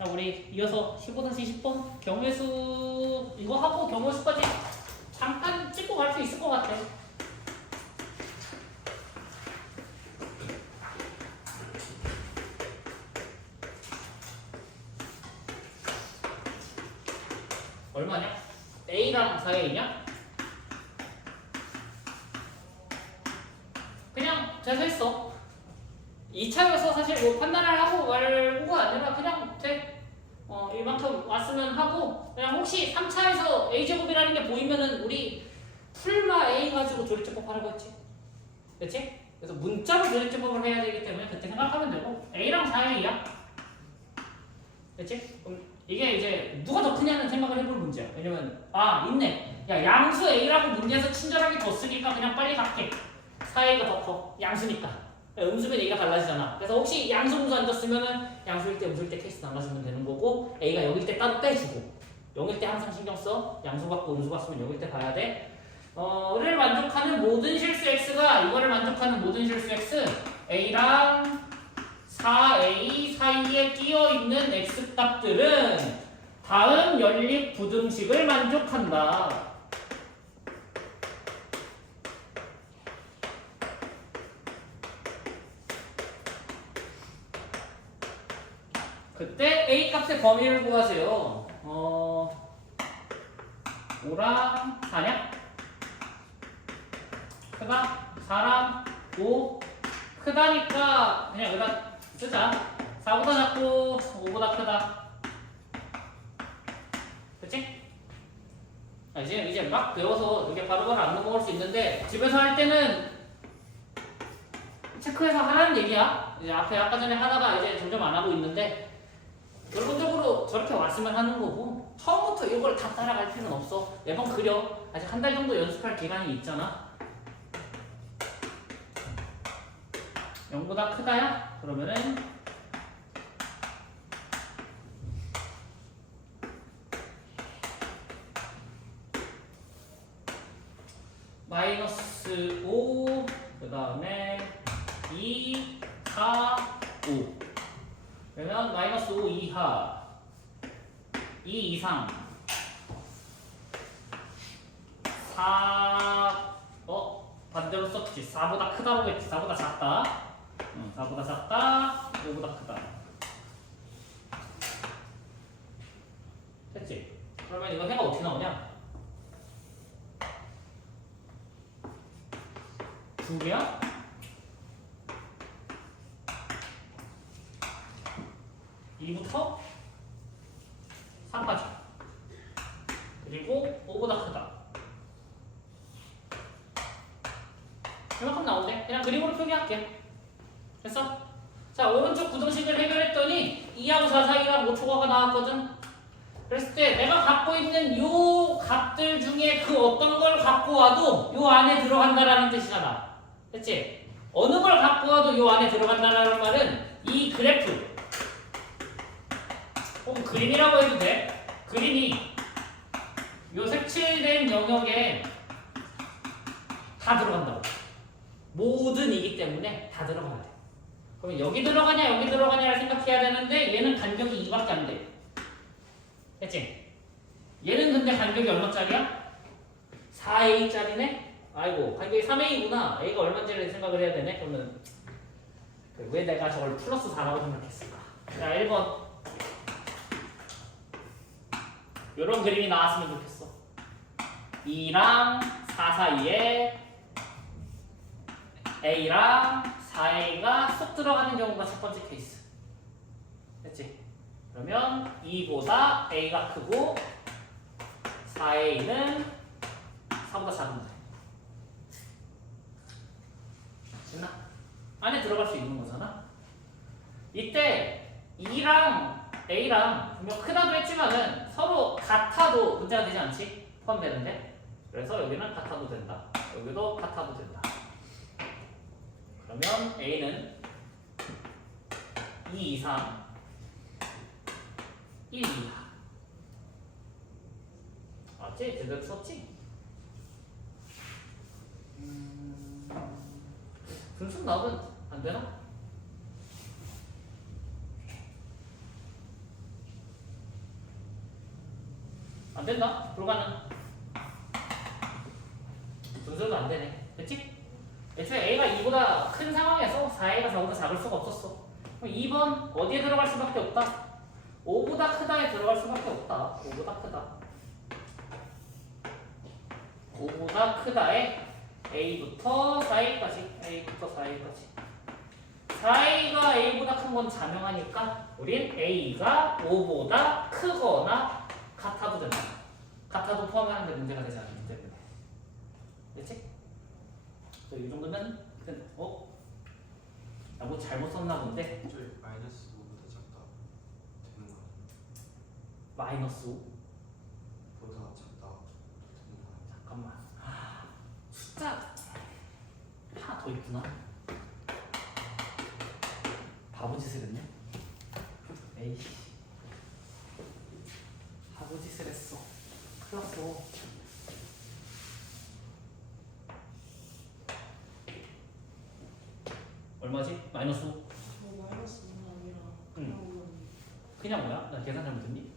자, 우리 이어서 15-20번 경우의 수 이거 하고 경우의 수까지 잠깐 찍고 갈 수 있을 것 같아. 얼마냐? A랑 4A냐? 그냥 재수했어. 2차여서 사실 뭐 판단을 하고 말고가 아니라 그냥 돼. 이만큼 왔으면 하고 그냥 혹시 3차에서 A제곱이라는 게 보이면은 우리 풀마 A 가지고 조립제법 하라고 했지. 그치? 그래서 문자로 조립제법을 해야 되기 때문에 그때 생각하면 되고 A랑 4A야. 그치? 그럼 이게 이제 누가 더 크냐는 생각을 해볼 문제야. 왜냐면 있네. 야 양수 A라고 문제에서 친절하게 줬으니까 그냥 빨리 갈게. 4A가 더 커. 양수니까. 음수면 A가 달라지잖아. 그래서 혹시 양수 음수 안 줬으면은 양수일 때 음수일 때 케이스 나눠주면 되는 거고 A가 0일 때 따로 빼주고 0일 때 항상 신경 써. 양수 같고 음수 같으면 0일 때 봐야 돼. 를 만족하는 모든 실수 X가 이거를 만족하는 모든 실수 X A랑 4A 사이에 끼어있는 X값들은 다음 연립 부등식을 만족한다. 그때 A 값의 범위를 구하세요. 5랑 4냐? 크다? 4랑 5 크다니까 그냥 여기다 쓰자. 4보다 작고 5보다 크다. 그치? 이제 막 배워서 이게 바로바로 안 넘어갈 수 있는데 집에서 할 때는 체크해서 하라는 얘기야. 이제 앞에 아까 전에 하다가 이제 점점 안 하고 있는데 결론적으로 저렇게 왔으면 하는 거고 처음부터 이걸 다 따라갈 필요는 없어. 매번 그려. 아직 한 달 정도 연습할 기간이 있잖아. 0보다 크다야? 그러면은 마이너스 5 그 다음에 2, 4, 5 그러면 마이너스 5 이하 2 이상 4 반대로 썼지. 4보다 크다고 했지. 4보다 작다. 4보다 작다. 5보다 크다. 됐지? 그러면 이거 해가 어떻게 나오냐? 2개야? 2부터 3까지. 그리고 5보다 크다. 이만큼 나오네. 그냥 그림으로 표기할게. 됐어? 자, 오른쪽 부등식을 해결했더니 2하고 4 사이가 뭐 초과가 나왔거든? 그랬을 때 내가 갖고 있는 요 값들 중에 그 어떤 걸 갖고 와도 요 안에 들어간다라는 뜻이잖아. 됐지? 어느 걸 갖고 와도 요 안에 들어간다라는 말은 이 그래프 혹은 그림이라고 해도 돼. 그림이 요 색칠된 영역에 다 들어간다고. 모든이기 때문에 다 들어가야 돼. 그럼 여기 들어가냐 여기 들어가냐를 생각해야 되는데 얘는 간격이 2밖에 안 돼. 됐지? 얘는 근데 간격이 얼마짜리야? 4A짜리네? 아이고 간격이 3A구나. A가 얼마인지를 생각을 해야 되네. 그러면 왜 내가 저걸 플러스 4라고 생각했을까? 자 1번 요런 그림이 나왔으면 좋겠어. 2랑 4 사이에 A랑 4A가 쏙 들어가는 경우가 첫 번째 케이스. 됐지? 그러면 2보다 A가 크고 4A는 4보다 작은 거야. 됐나? 안에 들어갈 수 있는 거잖아. 이때 2랑 A랑 분명 크다도 했지만은 서로 같아도 문제가 되지 않지? 포함되는데. 그래서 여기는 같아도 된다. 여기도 같아도 된다. 그러면 A는 2 이상 1 이하. 맞지? 제대로 썼지? 분수 나오면 안 되나? 안 된다. 불가능. 분수도 안 되네. 됐지? 애초에 A가 2보다 큰 상황에서 4A가 4보다 작을 수가 없었어. 그럼 2번 어디에 들어갈 수밖에 없다? 5보다 크다에 들어갈 수밖에 없다. 5보다 크다. 5보다 크다에 A부터 4A까지. A부터 4A까지. 4A가 A보다 큰 건 자명하니까 우린 A가 5보다 크거나 같아도 된다. 같아도 포함하는데 문제가 되지 않기 때문에. 됐지? 이 정도면 나 뭐 잘못 썼나 본데? 저희 마이너스 5보다 작다 되는 거 아니에요? 마이너스 5? 보다 작다 되는 거 아니에요? 잠깐만. 숫자 하나 더 있구나. 바보 짓을 했네. 에이씨. 바보 짓을 했어. 큰일 났어. 얼마지? 마이너스 5? 마이너스는 아니라 응. 그냥 뭐야? 나 계산 잘못했니?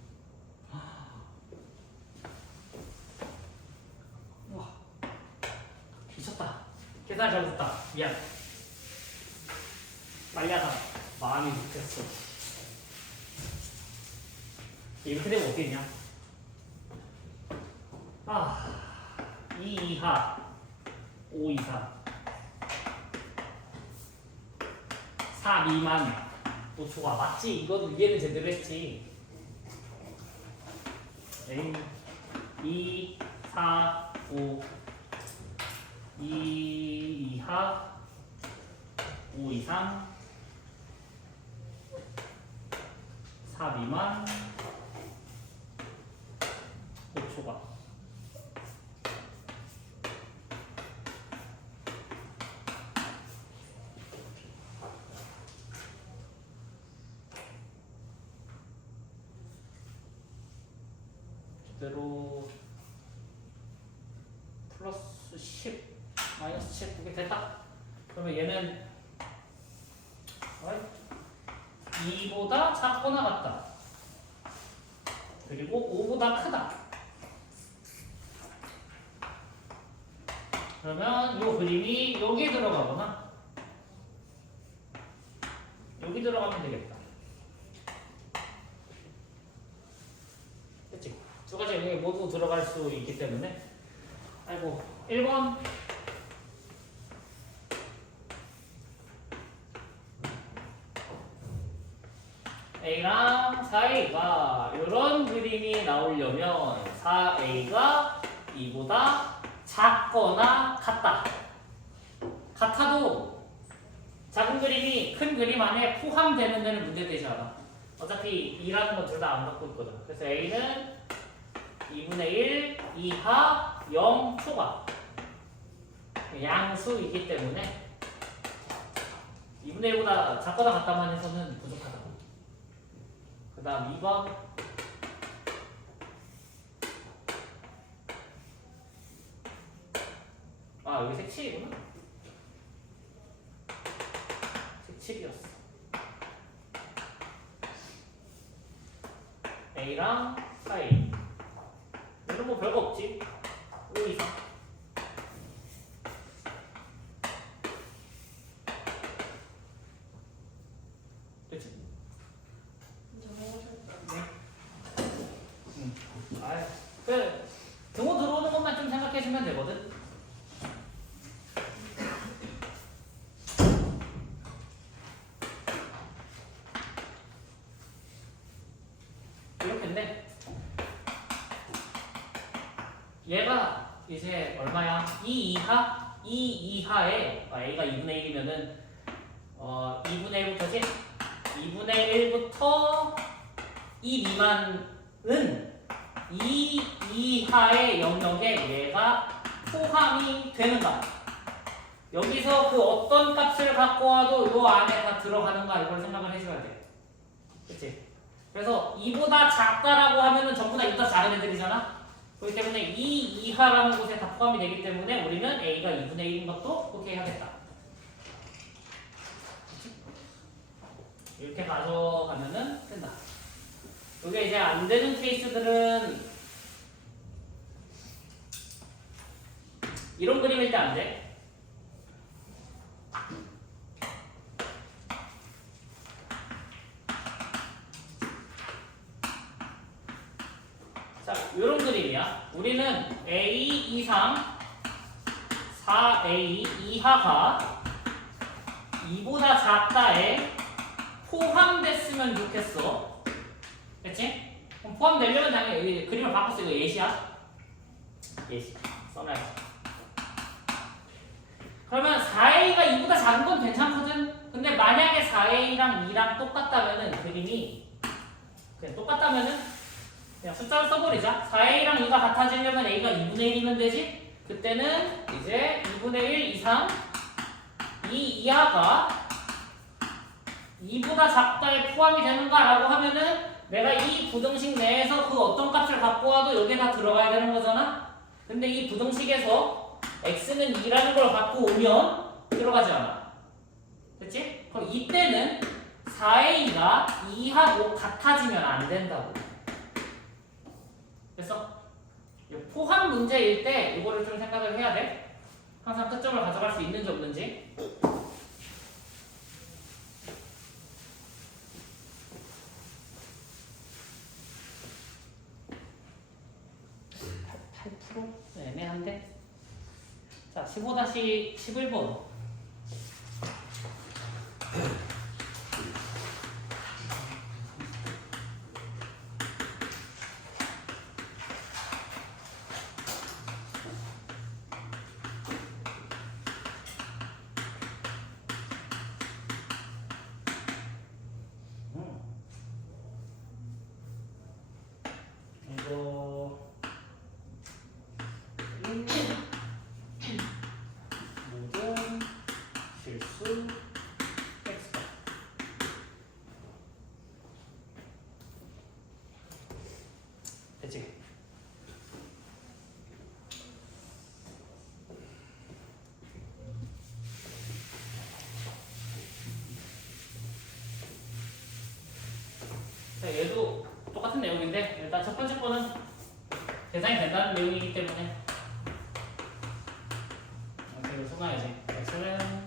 와. 미쳤다. 계산 잘못했다. 미안. 빨리 하다 마음이 급했어. 이렇게 되면 어떻겠냐? 2 이하 5 이상 4 미만. 너 좋아. 맞지? 이건 이해는 제대로 했지. 2 4 5 2 이하 5 이상 4 미만 5초가. 그대로 플러스 10 마이너스 7 그게 됐다. 그러면 얘는 2보다 작거나 같다. 그리고 5보다 크다. 그러면 이 그림이 여기에 들어가거나 여기 들어가면 되겠다. 그치? 두 가지 여기 모두 들어갈 수 있기 때문에. 아이고 1번 A랑 4A가 이런 그림이 나오려면 4A가 2보다 작거나 같다. 같아도 작은 그림이 큰 그림 안에 포함되는 데는 문제되지 않아. 어차피 2라는 건 둘 다 안 갖고 있거든. 그래서 A는 2분의 1 이하 0 초과 양수이기 때문에 2분의 1보다 작거나 같다만 해서는 부족하다. 그 다음 2번 여기 색칠이구나. 색칠이었어. A랑 4A 이런 뭐 별거 없지. 5 이상 됐지? 등호 들어오는 것만 좀 생각해주면 되거든. 이렇게인데 얘가 이제 얼마야? 2 이하에 A가 2분의 1이면은 2분의 1부터지? 2분의 1부터 2 미만은 2 이하의 영역에 얘가 포함이 되는가? 여기서 그 어떤 값을 갖고 와도 요 안에 다 들어가는가 이걸 생각을 해줘야 돼. 그치? 그래서 2보다 작다라고 하면은 전부 다 2보다 작은 애들이잖아? 그렇기 때문에 2 이하라는 곳에 다 포함이 되기 때문에 우리는 A가 2분의 1인 것도 그렇게 해야겠다. 이렇게 가져가면은 된다. 이게 이제 안 되는 케이스들은 이런 그림일 때 안 돼. 자, 이런 그림이야. 우리는 A 이상 4A 이하가 2보다 작다에 포함됐으면 좋겠어. 됐지? 그럼 포함되려면 당연히 여기 그림을 바꿨어. 이거 예시야. 예시. 써놔야지. 그러면 4A가 2보다 작은 건 괜찮거든? 근데 만약에 4A랑 2랑 똑같다면은 그림이 그냥 똑같다면은 그냥 숫자를 써버리자. 4A랑 2가 같아지려면 A가 2분의 1이면 되지? 그때는 이제 2분의 1 이상 2 이하가 2보다 작다에 포함이 되는가라고 하면은 내가 이 부등식 내에서 그 어떤 값을 갖고 와도 여기에 다 들어가야 되는 거잖아? 근데 이 부등식에서 x는 2라는 걸 갖고 오면 들어가지 않아. 됐지? 그럼 이때는 4a가 2하고 같아지면 안 된다고. 됐어? 포함 문제일 때 이거를 좀 생각을 해야 돼. 항상 끝점을 가져갈 수 있는지 없는지. 애매한데? 자, 15-11번. 이거 모든 실수 x다. 됐지? 자, 얘도 똑같은 내용인데 일단 첫 번째 거는 계산이 된다는 내용이기 때문에 이걸 써놔야지. x는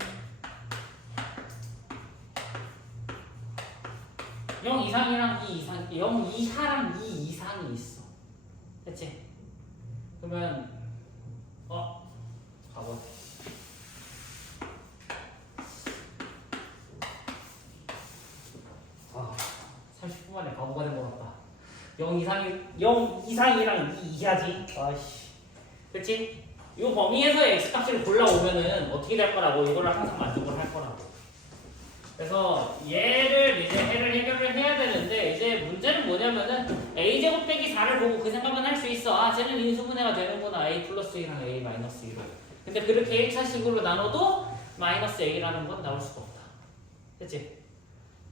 0 이상이랑 2 이상, 0 이하랑 2 이상이 있어. 됐지? 그러면 가보. 아, 30분 만에 바보가 된 것 같다. 0 이상이랑 2 이하지. 아씨. 그치? 이 범위에서의 x값을 골라오면은 어떻게 될 거라고, 이거를 항상 만족을 할 거라고. 그래서 얘를 이제 해결을 해야 되는데, 이제 문제는 뭐냐면은 a제곱 빼기 4를 보고 그 생각만 할 수 있어. 아, 쟤는 인수분해가 되는구나. a 플러스 1이랑 a 마이너스 1로. 근데 그렇게 1차식으로 나눠도 마이너스 a라는 건 나올 수가 없다. 그치?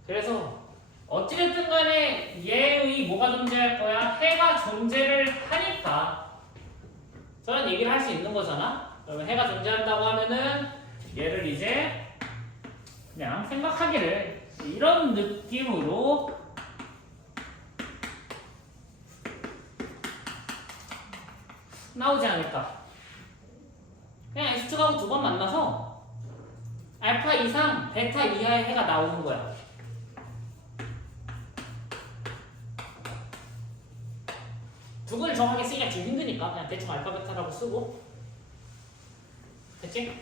그래서 어찌됐든 간에 얘의 뭐가 존재할 거야? 해가 존재를 하니까 저런 얘기를 할 수 있는 거잖아? 그러면 해가 존재한다고 하면은 얘를 이제 그냥 생각하기를 이런 느낌으로 나오지 않을까? 그냥 X축하고 두 번 만나서 알파 이상 베타 이하의 해가 나오는 거야. 두 개를 정확하게 쓰기가 좀 힘드니까 그냥 대충 알파 베타라고 쓰고. 됐지?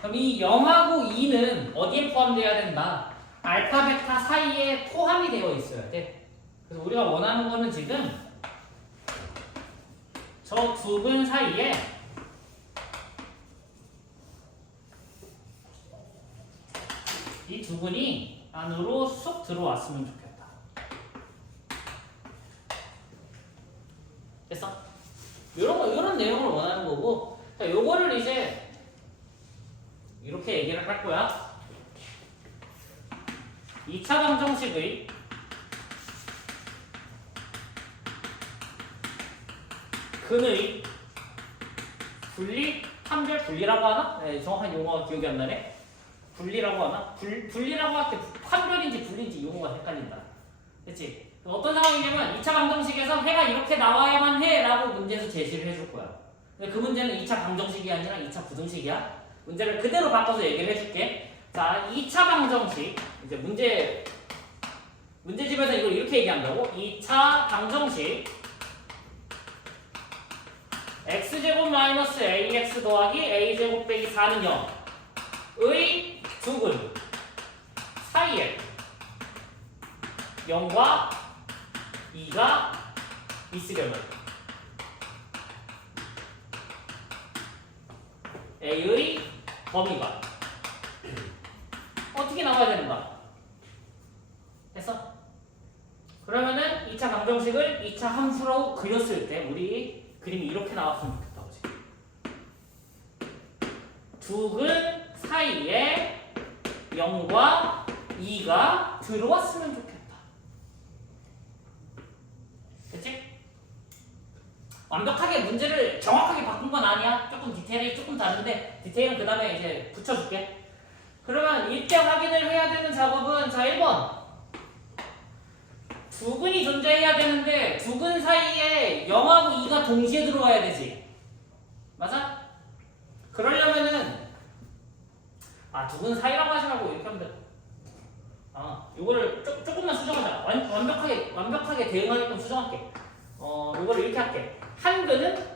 그럼 이 0하고 2는 어디에 포함되어야 된다? 알파 베타 사이에 포함이 되어 있어야 돼. 그래서 우리가 원하는 거는 지금 저 두 분 사이에 이 두 분이 안으로 쏙 들어왔으면 좋겠다. 됐어? 이런 내용을 원하는 거고, 자, 요거를 이제 이렇게 얘기를 할 거야. 2차 방정식의 근의 분리, 판별 분리라고 하나? 네, 정확한 용어가 기억이 안 나네. 분리라고 하나? 분리라고 할 때 판별인지 분리인지 용어가 헷갈린다. 그치? 어떤 상황이냐면 2차 방정식에서 해가 이렇게 나와야만 해 라고 문제에서 제시를 해줄 거야. 근데 그 문제는 2차 방정식이 아니라 2차 부등식이야. 문제를 그대로 바꿔서 얘기를 해줄게. 자, 2차 방정식. 이제 문제집에서 이걸 이렇게 얘기한다고? 2차 방정식 x제곱 마이너스 ax 더하기 a제곱 빼기 4는 0의 두근 사이에 0과 2가 있으려면 a의 범위가 어떻게 나와야 되는가? 됐어? 그러면은 2차 방정식을 2차 함수로 그렸을 때 우리 그림이 이렇게 나왔으면 좋겠다고 지금. 두근 사이에 0과 2가 들어왔으면 좋겠다. 됐지? 완벽하게 문제를 정확하게 바꾼 건 아니야. 조금 디테일이 조금 다른데 디테일은 그 다음에 이제 붙여줄게. 그러면 이때 확인을 해야 되는 작업은 자 1번 두근이 존재해야 되는데 두근 사이에 0하고 2가 동시에 들어와야 되지. 맞아? 그러려면은 두근 사이라고 하지 말고 이렇게 하면 돼. 요거를 조금만 수정하자. 완벽하게 대응하게끔 수정할게. 요거를 이렇게 할게. 한 근은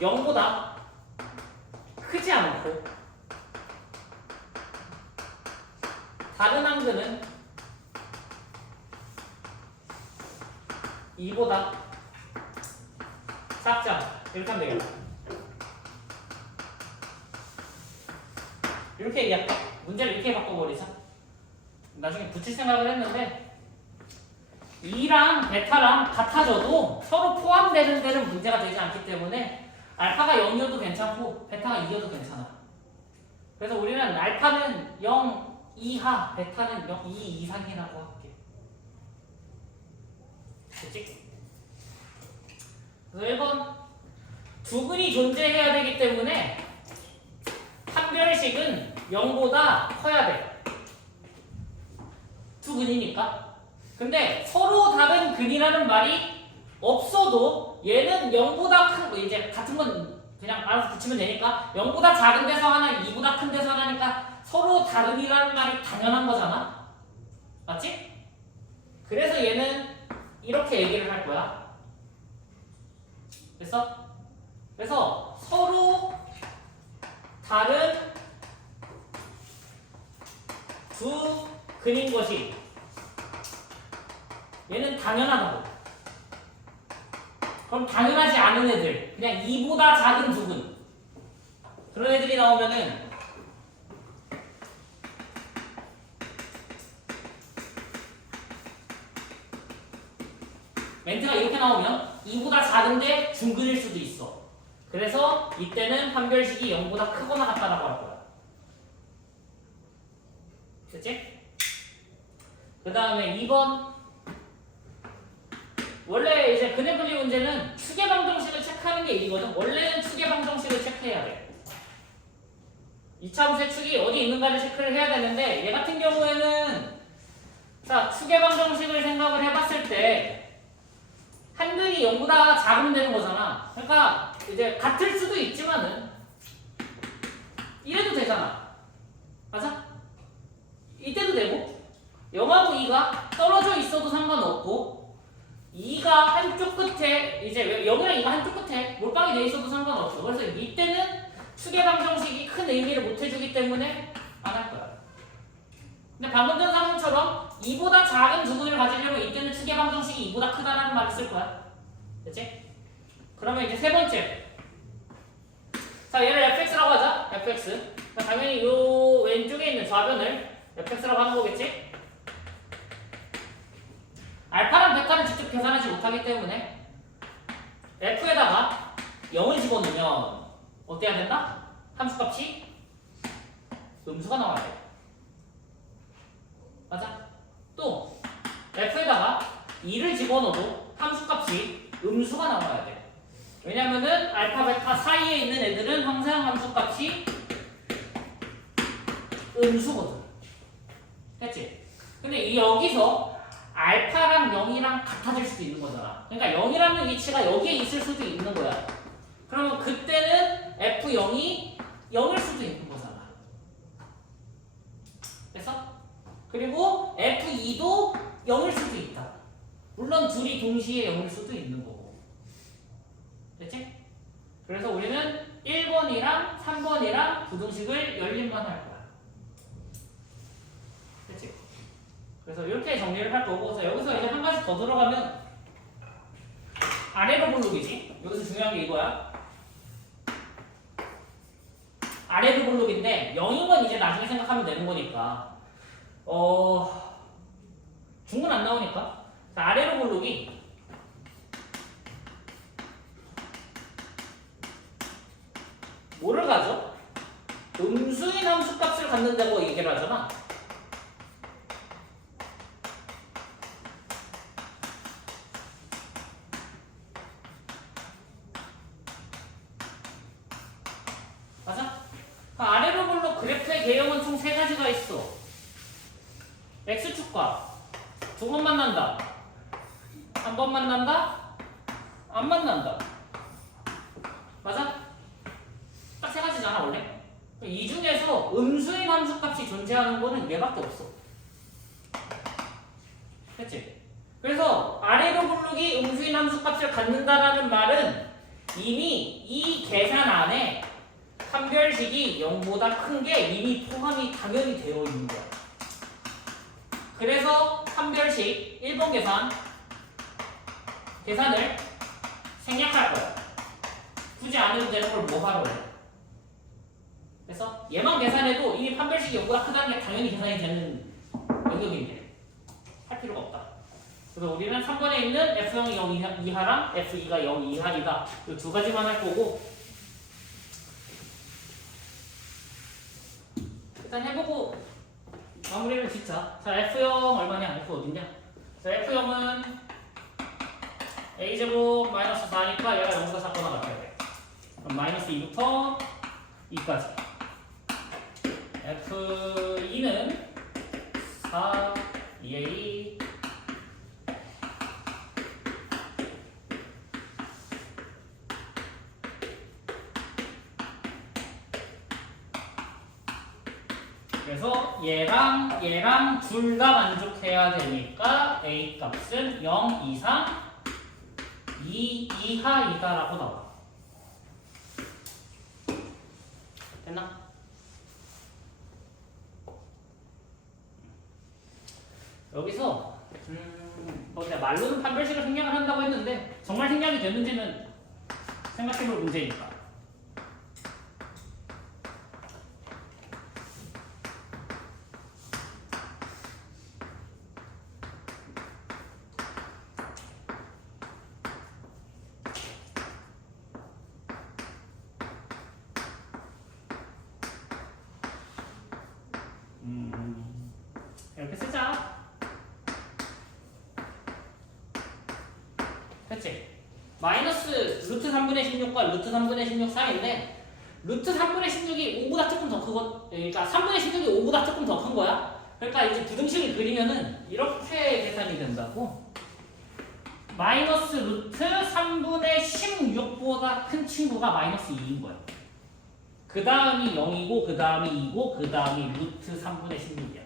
0보다 크지 않고 다른 한 근은 2보다 작지 않다. 이렇게 하면 되겠다. 이렇게 얘기할까? 문제를 이렇게 바꿔버리자. 나중에 붙일 생각을 했는데 2랑 베타랑 같아져도 서로 포함되는 데는 문제가 되지 않기 때문에 알파가 0이어도 괜찮고 베타가 2여도 괜찮아. 그래서 우리는 알파는 0 이하, 베타는 2 이상이라고 할게. 됐지? 그래서 1번 두근이 존재해야 되기 때문에 판별식은 0보다 커야 돼. 두근이니까. 근데 서로 다른 근이라는 말이 없어도 얘는 0보다 큰 거, 이제 같은 건 그냥 알아서 붙이면 되니까 0보다 작은 데서 하나, 2보다 큰 데서 하나니까 서로 다른이라는 말이 당연한 거잖아. 맞지? 그래서 얘는 이렇게 얘기를 할 거야. 됐어? 그래서 서로 다른 두 근인 것이 얘는 당연하다고. 그럼 당연하지 않은 애들, 그냥 2보다 작은 두 근, 그런 애들이 나오면은 멘트가 이렇게 나오면 2보다 작은데 중근일 수도 있어. 그래서 이때는 판별식이 0보다 크거나 같다라고 할 거야. 됐지? 그 다음에 2번. 원래 이제 근해 분리 문제는 추계 방정식을 체크하는 게 일이거든. 원래는 추계 방정식을 체크해야 돼. 2차 함수의 축이 어디 있는가를 체크를 해야 되는데 얘 같은 경우에는 자, 추계 방정식을 생각을 해봤을 때 한 근이 0보다 작으면 되는 거잖아. 그러니까 이제 같을 수도 있지만은 이래도 되잖아. 맞아? 이때도 되고 0하고 2가 떨어져 있어도 상관없고 2가 한쪽 끝에 이제 0이랑 2가 한쪽 끝에 몰빵이 돼 있어도 상관없어. 그래서 이때는 추계 방정식이 큰 의미를 못 해주기 때문에 안 할 거야. 근데 방금 전 상황처럼 2보다 작은 두근을 가지려면 이때는 추계 방정식이 2보다 크다라는 말을 쓸 거야. 됐지? 그러면 이제 세 번째. 자, 얘를 fx라고 하자. fx. 당연히 요 왼쪽에 있는 좌변을 fx라고 하는 거겠지? 알파랑 베타는 직접 계산하지 못하기 때문에 f에다가 0을 집어넣으면 어때야 된다? 함수값이 음수가 나와야 돼. 맞아? 또 f에다가 2를 집어넣어도 함수값이 음수가 나와야 돼. 왜냐면은 알파, 베타 사이에 있는 애들은 항상 함수값이 음수거든. 됐지? 근데 여기서 알파랑 0이랑 같아질 수도 있는 거잖아. 그러니까 0이라는 위치가 여기에 있을 수도 있는 거야. 그러면 그때는 F0이 0일 수도 있는 거잖아. 됐어? 그리고 F2도 0일 수도 있다. 물론 둘이 동시에 0일 수도 있는 거고. 됐지? 그래서 우리는 1번이랑 3번이랑 부등식을 열림만 할 거야. 됐지? 그래서 이렇게 정리를 할 거고, 그래서 여기서 이제 한 가지 더 들어가면 아래로 볼록이지. 여기서 중요한 게 이거야. 아래로 볼록인데 0인 건 이제 나중에 생각하면 되는 거니까 중은 안 나오니까. 자, 아래로 볼록이 뭐를 가져? 음수인 함수 값을 갖는다고 얘기를 하잖아. 맞아? 아래로 볼록 그래프의 개형은 총 3가지가 있어. X축과 두 번 만난다, 한 번 만난다, 안 만난다. 맞아? 딱 3가지잖아 원래. 이 중에서 음수인 함수값이 존재하는 거는 얘밖에 없어. 됐지? 그래서 아래로 볼록이 음수인 함수값을 갖는다라는 말은 이미 이 계산 안에 판별식이 0보다 큰 게 이미 포함이 당연히 되어 있는 거야. 그래서 판별식 1번 계산을 생략할 거야. 굳이 안 해도 되는 걸 뭐 하러 해? 그래서 얘만 계산해도 이미 판별식이 0보다 크다는 게 당연히 계산이 되는 영역인데 할 필요가 없다. 그래서 우리는 3번에 있는 F0이 0 이하랑 F2가 0 이하이다. 이 두 가지만 할 거고, 일단 해보고 마무리를 짓자. 자, F0 얼마냐? F 어딨냐? 자, F0은 A제곱 마이너스 4니까 얘가 0보다 작거나 같아야 돼. 그럼 마이너스 2부터 2까지. F2는 4, 2A 그래서 얘랑 둘 다 만족해야 되니까 A 값은 0 이상 2 이하이다라고 나와. 됐나? 여기서 뭐 내가 말로는 판별식을 생략을 한다고 했는데 정말 생략이 됐는지는 생각해볼 문제니까. 이렇게 쓰자. 됐지? 마이너스 루트 3분의 16과 루트 3분의 16 사이인데 루트 3분의 16이 5보다 조금 더 크고, 그러니까 3분의 16이 5보다 조금 더 큰 거야. 그러니까 이제 부등식을 그리면은 이렇게 계산이 된다고. 마이너스 루트 3분의 16보다 큰 친구가 마이너스 2인 거야. 그 다음이 0이고 그 다음이 2고 그 다음이 루트 3분의 16이야.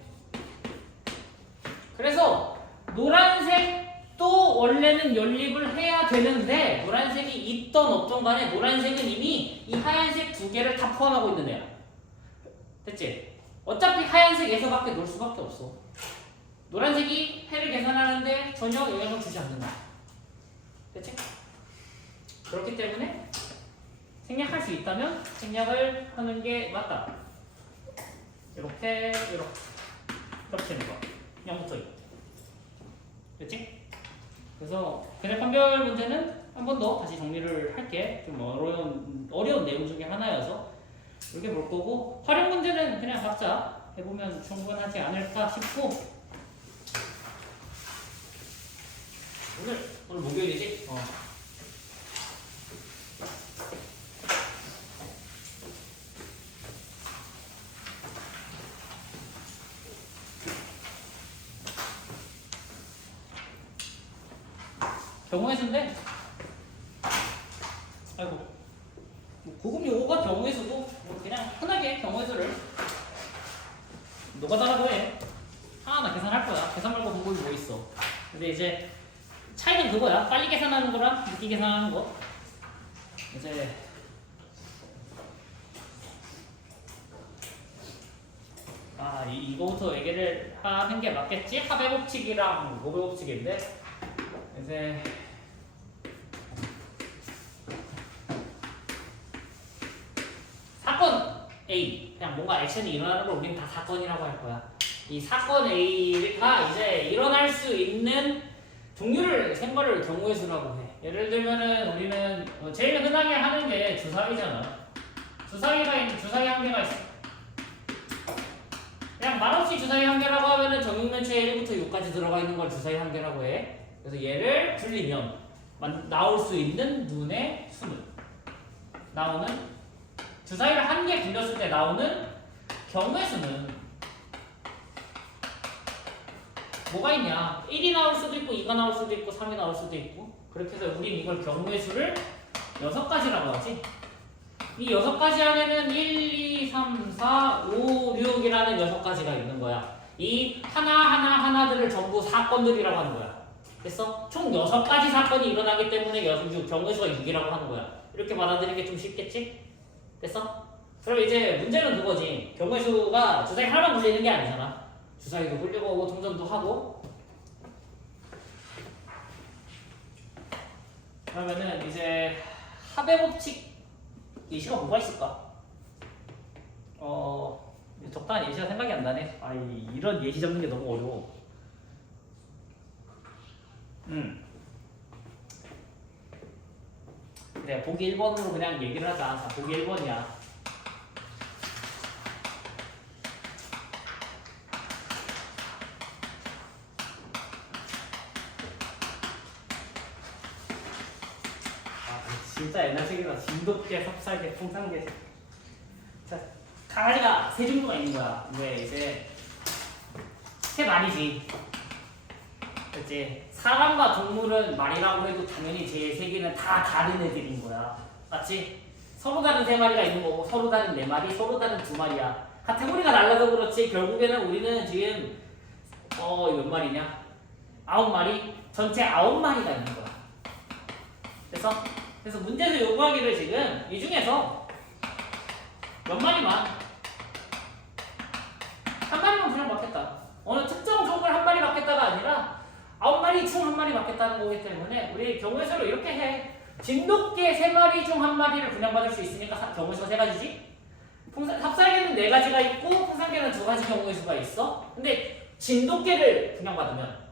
그래서 노란색도 원래는 연립을 해야 되는데 노란색이 있던 없던 간에 노란색은 이미 이 하얀색 두 개를 다 포함하고 있는 애야. 됐지? 어차피 하얀색에서밖에 놀 수밖에 없어. 노란색이 해를 계산하는데 전혀 영향을 주지 않는다. 됐지? 그렇기 때문에 생략할 수 있다면 생략을 하는 게 맞다. 이렇게 되는 거야. 0부터 2. 됐지? 그래서 그래 판별 문제는 한 번 더 다시 정리를 할게. 좀 어려운 내용 중에 하나여서 이렇게 볼 거고, 활용 문제는 그냥 각자 해보면 충분하지 않을까 싶고, 오늘 목요일이지? 경우의 수인데 아이고 뭐 고급 용어가 경우의 수고 뭐 그냥 흔하게 경우의 수를 노가다라고 해. 하나하나 계산할 거야. 계산 말고 방법이 뭐 있어. 근데 이제 차이는 그거야. 빨리 계산하는 거랑 늦게 계산하는 거. 이제 이거부터 얘기를 하는 게 맞겠지? 합의 법칙이랑 모의 법칙인데 이제 사건 A 그냥 뭔가 액션이 일어나는 걸 우리는 다 사건이라고 할 거야. 이 사건 A가 이제 일어날 수 있는 종류를 생거를 경우의 수라고 해. 예를 들면은 우리는 제일 흔하게 하는 게 주사위잖아. 주사위 한 개가 있어. 그냥 말없이 주사위 한 개라고 하면은 정육면체 1부터 6까지 들어가 있는 걸 주사위 한 개라고 해. 그래서 얘를 불리면 나올 수 있는 눈의 수는 나오는 주사위를 한 개 굴렸을 때 나오는 경우의 수는 뭐가 있냐? 1이 나올 수도 있고 2가 나올 수도 있고 3이 나올 수도 있고 그렇게 해서 우린 이걸 경우의 수를 6가지라고 하지. 이 6가지 안에는 1, 2, 3, 4, 5, 6이라는 6가지가 있는 거야. 이 하나들을 전부 사건들이라고 하는 거야. 됐어? 총 6가지 사건이 일어나기 때문에 경우의 수가 6이라고 하는 거야. 이렇게 받아들이는 게 좀 쉽겠지? 됐어? 그럼 이제 문제는 그거지. 경우의 수가 주사위 하나만 굴리는 게 아니잖아. 주사위도 굴리고 오고 동전도 하고. 그러면은 이제 합의 법칙 예시가 뭐가 있을까? 적당한 예시가 생각이 안 나네. 이런 예시 잡는 게 너무 어려워. 그래, 보기 1번으로 그냥 얘기를 하자. 자, 보기 1번이야. 진짜 옛날 책이다. 진돗개, 삽살개, 풍산개. 자, 강아지가 세 종류가 있는 거야. 왜 이제 세 마리지. 그치? 사람과 동물은 말이라고 해도 당연히 제 세계는 다 다른 애들인 거야. 맞지? 서로 다른 세 마리가 있는 거고 서로 다른 네 마리, 서로 다른 두 마리야. 카테고리가 달라서 그렇지 결국에는 우리는 지금 이거 몇 마리냐? 9마리? 전체 9마리가 있는 거야. 그래서 문제에서 요구하기를 지금 이 중에서 몇 마리만 한 마리만 그냥 받겠다. 어느 특정 종을 한 마리 받겠다가 아니라 9마리 중 한 마리 받겠다는 거기 때문에 우리 경우의 수를 이렇게 해. 진돗개 3마리 중 한 마리를 분양받을 수 있으니까 경우의 수가 3가지지. 삽살개는 4가지가 있고 풍산개는 2가지 경우의 수가 있어. 근데 진돗개를 분양받으면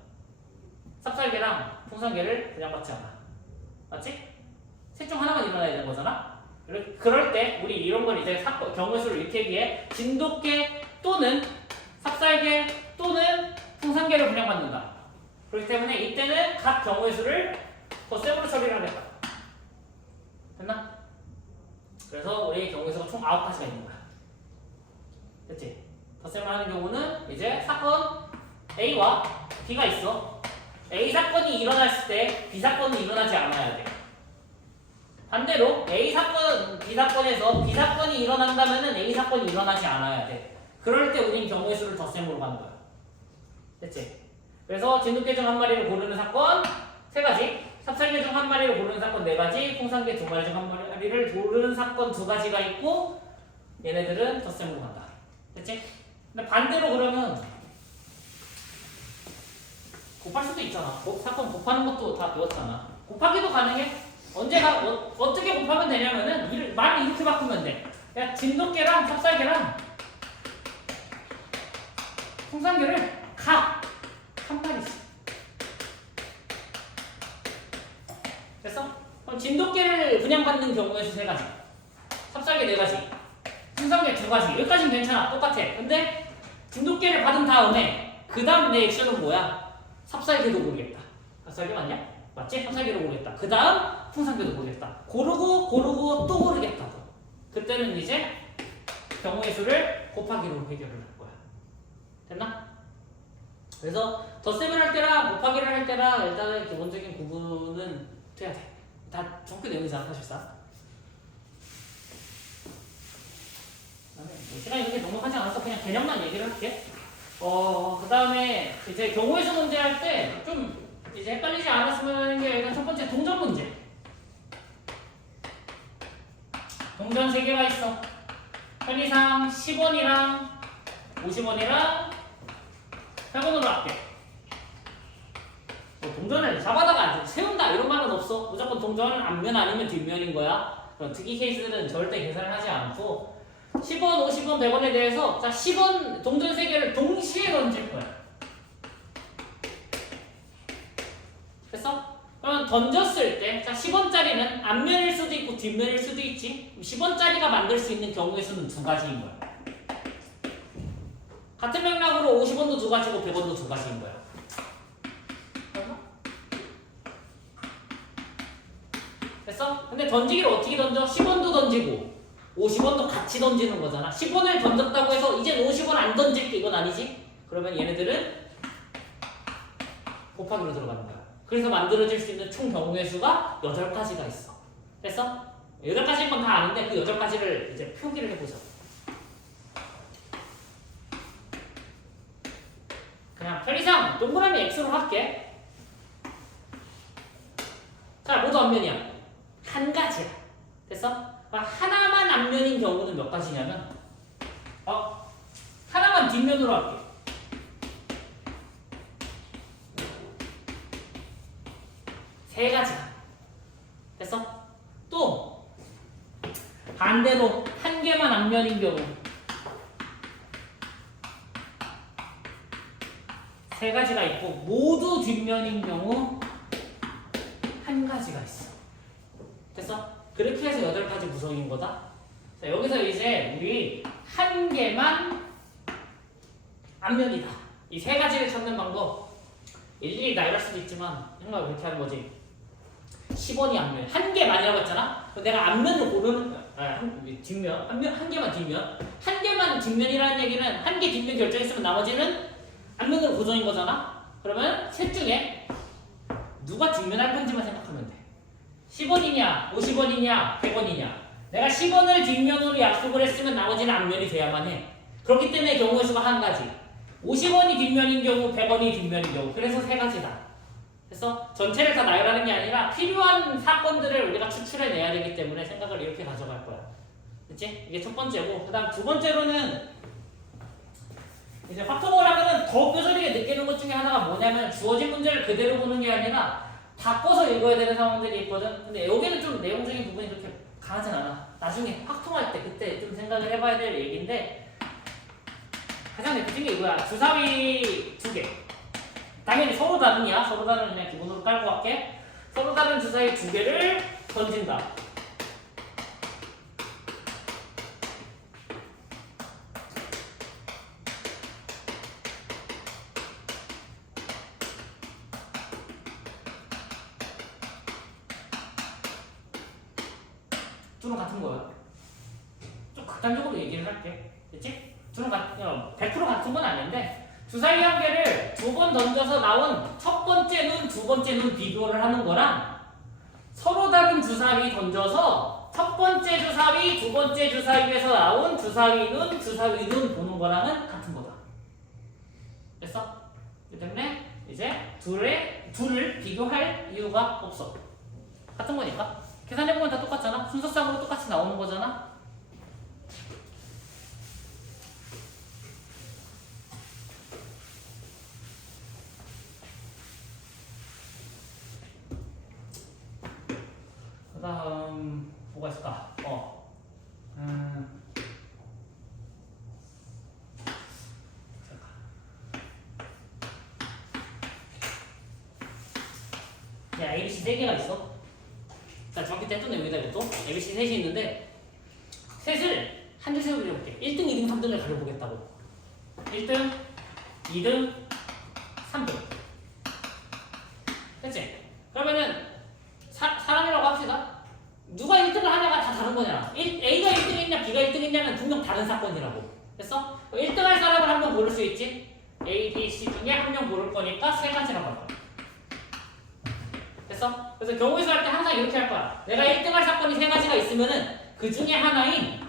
삽살개랑 풍산개를 분양받지 않아. 맞지? 셋 중 하나만 일어나야 되는 거잖아. 그럴 때 우리 이런 걸 이제 경우의 수를 이렇게 얘기해. 진돗개 또는 삽살개 또는 풍산개를 분양받는다. 그렇기 때문에 이때는 각 경우의 수를 덧셈으로 처리를 하겠다. 됐나? 그래서 우리 경우의 수가 총 9가지가 있는 거야. 됐지? 덧셈을 하는 경우는 이제 사건 A와 B가 있어. A 사건이 일어났을 때 B 사건은 일어나지 않아야 돼. 반대로 A 사건, B 사건에서 B 사건이 일어난다면은 A 사건이 일어나지 않아야 돼. 그럴 때 우린 경우의 수를 덧셈으로 가는 거야. 됐지? 그래서 진돗개 중 한 마리를 고르는 사건 3가지, 삽살개 중 한 마리를 고르는 사건 4가지, 풍산개 2마리 중 한 마리를 고르는 사건 2가지가 있고 얘네들은 덧셈으로 간다. 됐지? 근데 반대로 그러면 곱할 수도 있잖아. 사건 곱하는 것도 다 배웠잖아. 곱하기도 가능해. 어떻게 곱하면 되냐면은 말을 이렇게 바꾸면 돼. 그냥 진돗개랑 삽살개랑 풍산개를 각 한 마리씩. 됐어? 그럼 진돗개를 분양받는 경우의 수 3가지, 삽살개 4가지, 풍산개 2가지. 여기까지는 괜찮아. 똑같아. 근데 진돗개를 받은 다음에 그 다음 내 액션은 뭐야? 삽살개도 고르겠다. 삽살개 맞냐? 맞지? 삽살개도 고르겠다. 그 다음 풍산개도 고르겠다. 고르고 또 고르겠다. 그때는 이제 경우의 수를 곱하기로 해결을 할 거야. 됐나? 그래서 덧셈을 할 때랑 곱하기를 할 때랑 일단은 기본적인 구분은 돼야 돼. 다 정규 내용이잖아 사실상. 그다음에 뭐 시간이 그렇게 넉넉하지 않아서 그냥 개념만 얘기를 할게. 그 다음에 이제 경우의 수 문제 할 때 좀 이제 헷갈리지 않았으면 하는 게 일단 첫 번째 동전 문제. 동전 3개가 있어. 편의상 10원이랑 50원이랑 100원으로 할게. 뭐 동전을 잡아다가 세운다 이런 말은 없어. 무조건 동전은 앞면 아니면 뒷면인 거야. 그런 특이 케이스들은 절대 계산을 하지 않고 10원, 50원, 100원에 대해서 자 10원 동전 3개를 동시에 던질 거야. 됐어? 그러면 던졌을 때 자 10원짜리는 앞면일 수도 있고 뒷면일 수도 있지. 10원짜리가 만들 수 있는 경우의 수는 2가지인 거야. 같은 맥락으로 50원도 2가지고 100원도 2가지인 거야. 됐어? 근데 던지기를 어떻게 던져? 10원도 던지고 50원도 같이 던지는 거잖아. 10원을 던졌다고 해서 이제 50원 안 던질게 이건 아니지? 그러면 얘네들은 곱하기로 들어가는 거야. 그래서 만들어질 수 있는 총 경우의 수가 8가지가 있어. 됐어? 8가지인 건 다 아는데 그 8가지를 이제 표기를 해보자. 그냥 편의상 동그라미 X로 할게. 자, 모두 앞면이야. 한 가지야. 됐어? 하나만 앞면인 경우는 몇 가지냐면 하나만 뒷면으로 할게. 3가지야. 됐어? 또 반대로 한 개만 앞면인 경우 3가지가 있고 모두 뒷면인 경우 1가지가 있어. 됐어? 그렇게 해서 8가지 구성인 거다. 자, 여기서 이제 우리 한 개만 앞면이다. 이 3가지를 찾는 방법 일일이 나열할 수도 있지만 생각을 그렇게 하는 거지. 10원이 앞면 한 개만이라고 했잖아. 내가 앞면을 고르는 뒷면 한 개만 뒷면 한 개만 뒷면이라는 얘기는 한 개 뒷면 결정했으면 나머지는 앞면으로 고정인 거잖아. 그러면 셋 중에 누가 뒷면 할 건지만 생각하면 돼. 10원이냐 50원이냐 100원이냐. 내가 10원을 뒷면으로 약속을 했으면 나머지는 앞면이 돼야만 해. 그렇기 때문에 경우의 수가 1가지. 50원이 뒷면인 경우 100원이 뒷면인 경우 그래서 3가지다. 그래서 전체를 다 나열하는 게 아니라 필요한 사건들을 우리가 추출해내야 되기 때문에 생각을 이렇게 가져갈 거야. 그치? 이게 첫 번째고 그 다음 두 번째로는 이제 확통을 하면은 더 뼈저리게 느끼는 것 중에 하나가 뭐냐면 주어진 문제를 그대로 보는 게 아니라 바꿔서 읽어야 되는 상황들이 있거든. 근데 여기는 좀 내용적인 부분이 그렇게 강하진 않아. 나중에 확통할 때 그때 좀 생각을 해봐야 될 얘기인데 가장 대표적인 게 이거야. 주사위 2개. 당연히 서로 다른이야. 서로 다른 그냥 기본으로 깔고 갈게. 서로 다른 주사위 2개를 던진다. 둘은 같은 거야. 좀 극단적으로 얘기를 할게. 됐지? 둘은 100% 같은 건 아닌데 주사위 한 개를 2번 던져서 나온 첫 번째 눈, 두 번째 눈 비교를 하는 거랑 서로 다른 주사위 던져서 첫 번째 주사위, 두 번째 주사위에서 나온 주사위 눈 보는 거랑은 같은 거다. 됐어? 그 때문에 이제 둘을 비교할 이유가 없어. 같은 거니까. 계산해보면 다 똑같잖아. 순서상으로 똑같이 나오는 거잖아. 그 다음 뭐가 있을까? 야, ABC 3개가 있어. 자, 정확히 뗐던 내용이다 이것도. ABC 3이 있는데 셋을 한 줄 세우기로 해볼게. 1등, 2등, 3등을 가려보겠다고. 1등, 2등, 3등. 됐지? 그러면은 사람이라고 합시다. 누가 1등을 하냐가 다 다른 거냐. A가 1등했냐 B가 1등했냐는 분명 다른 사건이라고. 됐어? 1등 할 사람을 한번 고를 수 있지. A, B, C 중에 한 명 고를 거니까 세 가지라고 할 거야. 됐어? 그래서 경우의 수 할 때 항상 이렇게 할 거야. 내가 1등할 사건이 세 가지가 있으면은 그 중에 하나인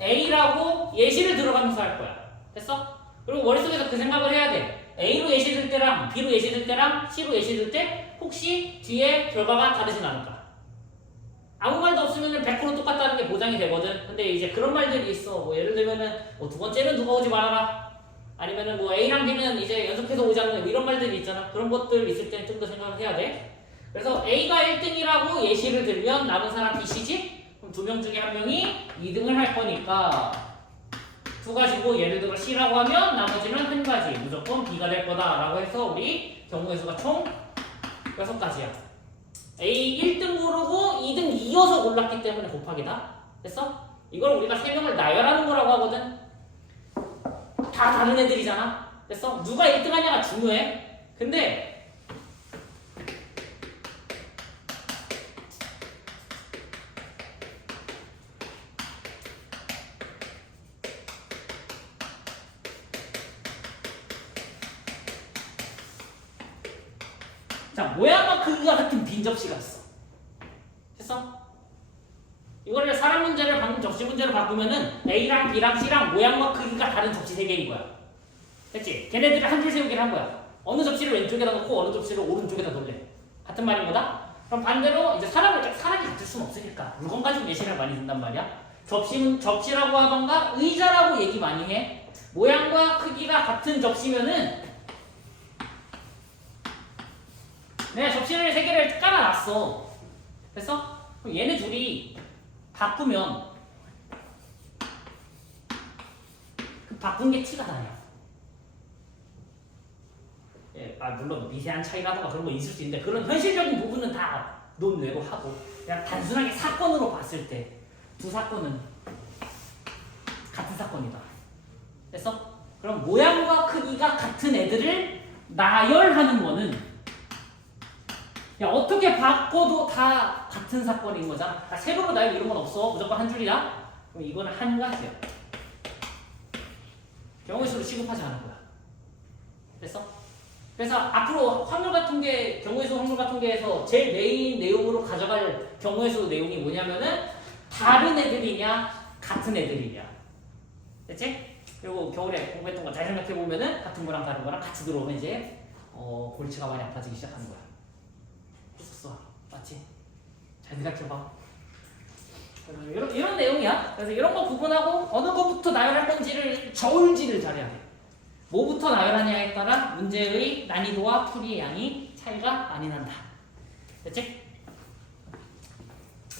A라고 예시를 들어가면서 할 거야. 됐어? 그리고 머릿속에서 그 생각을 해야 돼. A로 예시 들 때랑 B로 예시 들 때랑 C로 예시 들 때 혹시 뒤에 결과가 다르진 않을까? 아무 말도 없으면 100% 똑같다는 게 보장이 되거든. 근데 이제 그런 말들이 있어. 뭐 예를 들면은 뭐 두 번째는 누가 오지 말아라. 아니면은 뭐 A랑 B는 이제 연속해서 오지 않는 이런 말들이 있잖아. 그런 것들 있을 때는 좀 더 생각을 해야 돼. 그래서 A가 1등이라고 예시를 들면 남은 사람 B씨지? 그럼 두 명 중에 한 명이 2등을 할 거니까 두 가지고 예를 들어 C라고 하면 나머지는 한 가지 무조건 B가 될 거다라고 해서 우리 경우의 수가 총 6가지야. A 1등 고르고 2등 이어서 골랐기 때문에 곱하기다. 됐어? 이걸 우리가 3명을 나열하는 거라고 하거든. 다 다른 애들이잖아. 됐어? 누가 1등 하냐가 중요해. 근데 자, 모양과 크기가 같은 빈 접시가 있어. 됐어? 이거를 사람 문제를 방금 접시 문제로 바꾸면은 A랑 B랑 C랑 모양과 크기가 다른 접시 3개인 거야. 됐지? 걔네들을 한 줄 세우기를 한 거야. 어느 접시를 왼쪽에다 놓고 어느 접시를 오른쪽에다 놓을래. 같은 말인 거다? 그럼 반대로 이제 사람이 같을 수는 없으니까 물건 가지고 예시를 많이 든단 말이야. 접시라고 하던가 의자라고 얘기 많이 해. 모양과 크기가 같은 접시면은 내가 접시를 3개를 깔아놨어. 됐어? 그럼 얘네 둘이 바꾸면 그 바꾼 게 티가 나요. 예, 물론 미세한 차이라던가 그런 거 있을 수 있는데 그런 현실적인 부분은 다 논외로 하고 그냥 단순하게 사건으로 봤을 때 두 사건은 같은 사건이다. 됐어? 그럼 모양과 크기가 같은 애들을 나열하는 거는 야, 어떻게 바꿔도 다 같은 사건인 거잖아. 세로로 나열 이런 건 없어. 무조건 한 줄이야. 그럼 이거는 한 가지야. 경우의 수로 취급하지 않을 거야. 됐어? 그래서 앞으로 확률 같은 게, 경우의 수 확률 같은 게에서 제일 메인 내용으로 가져갈 경우의 수 내용이 뭐냐면은 다른 애들이냐, 같은 애들이냐. 됐지? 그리고 겨울에 공부했던 거 잘 생각해보면은 같은 거랑 다른 거랑 같이 들어오면 이제 골치가 많이 아파지기 시작하는 거야. 했었어. 맞지? 잘 생각해봐. 이런 내용이야. 그래서 이런 거 구분하고 어느 거부터 나열할 건지를 저울질을 잘해야 돼. 뭐부터 나열하냐에 따라 문제의 난이도와 풀이의 양이 차이가 많이 난다. 됐지?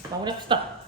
마무리합시다.